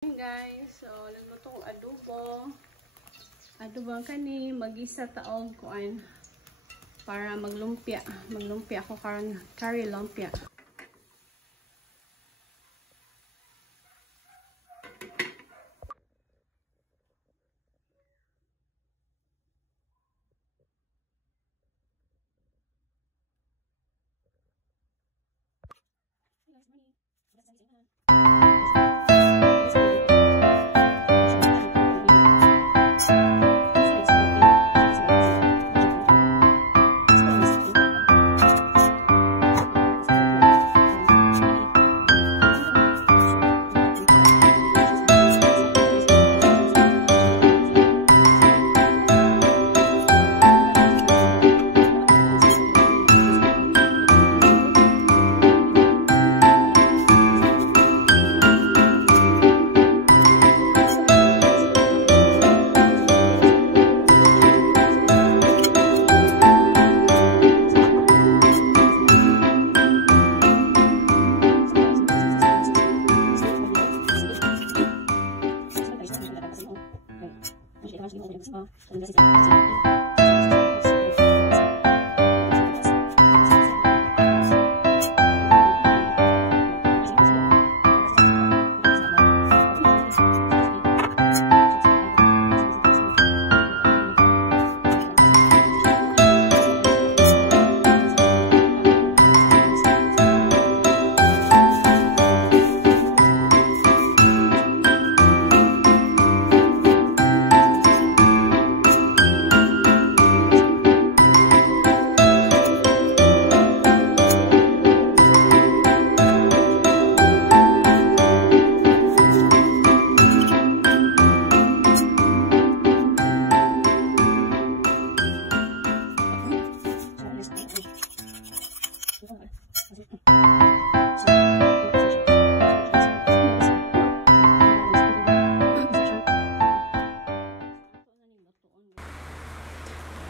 Hey guys, so nagluto ko adobo. Adobo kani magisa taog kuan para maglumpia. Maglumpia ako karon curry lumpia.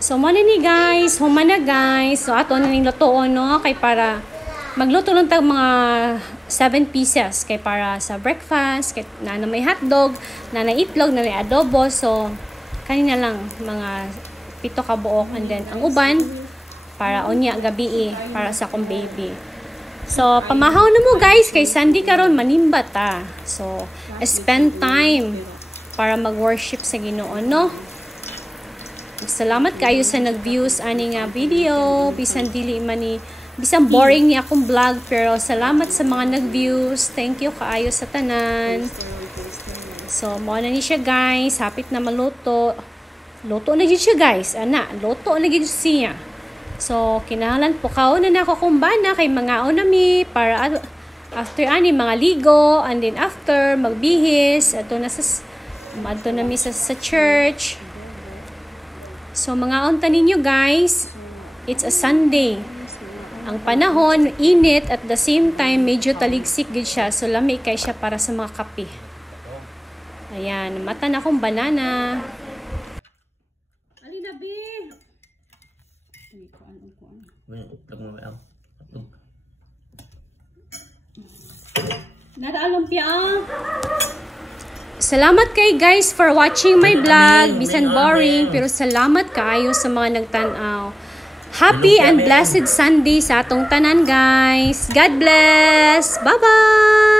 So, muna ni guys, humana guys. So, ato na ning lutoon, no? Kay para magluto lang tag mga 7 pieces. Kay para sa breakfast, kay na may hotdog, na itlog, na adobo. So, kanina lang mga 7 ka buok. And then, ang uban, para unya gabi para sa akong baby. So, pamahaw na mo guys, kay Sunday karon manimba ta. So, spend time para mag-worship sa Ginoo, no? Salamat kayo sa nag-views ani nga video. Bisan dili man ni bisan boring ni akong vlog, pero salamat sa mga nag-views. Thank you kaayo sa tanan. So mo na ni siya guys, hapit na maluto. Luto na gid siya guys. Ana, luto na gid siya. So kinahanglan po kaon na nako kumbana kay mga onami para after ani mga ligo, and then after magbihis ato na mi sa church. So, mga unta ninyo guys, it's a Sunday. Ang panahon, init, at the same time, medyo taligsik gid siya. So, lamig kay siya para sa mga kape. Ayan, mata na akong banana. Alina, B! Nara lumpia. Salamat kay guys for watching my vlog. Bisan boring, pero salamat kaayo sa mga nagtanaw. Happy and blessed Sunday sa atong tanan guys. God bless. Bye-bye.